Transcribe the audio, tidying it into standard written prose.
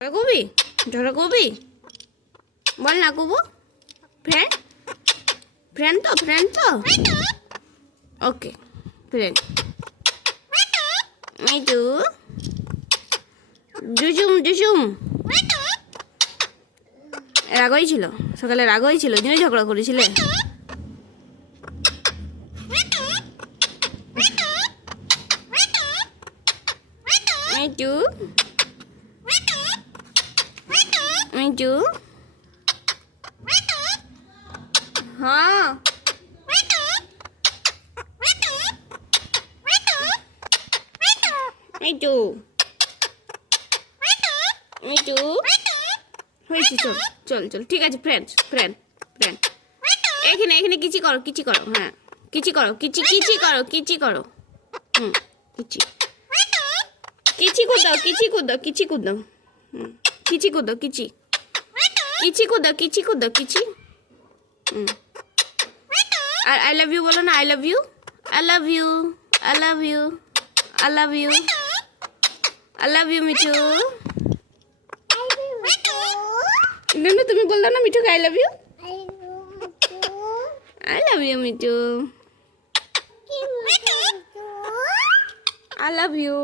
ঝগড়া করবি? ঝগড়া করবি? বল না করবো। ফ্রেন্ড ফ্রেন্ড তো ওকে ফ্রেন্ড। মিঠু জুসুম রাগ হয়েছিল সকালে, রাগ হয়েছিল, ওই জন্যই ঝগড়া করেছিলে। মিঠু মিঠু হ্যাঁ মিঠু মিঠু হয়েছে, চল চল চল ঠিক আছে। ফ্রেন্ড ফ্রেন্ড ফ্রেন্ড এখানে এখানে কিচি করো হ্যাঁ কিচি করো কিচি করো হুম কিচি কুদাও কিচি কুদাও হুম কিচি কুদাও কিচি হুম। আর আই লাভ ইউ বলো না, আই লাভ ইউ মিঠু। না তুমি বললো না Mithu I love you Mithu, I love you.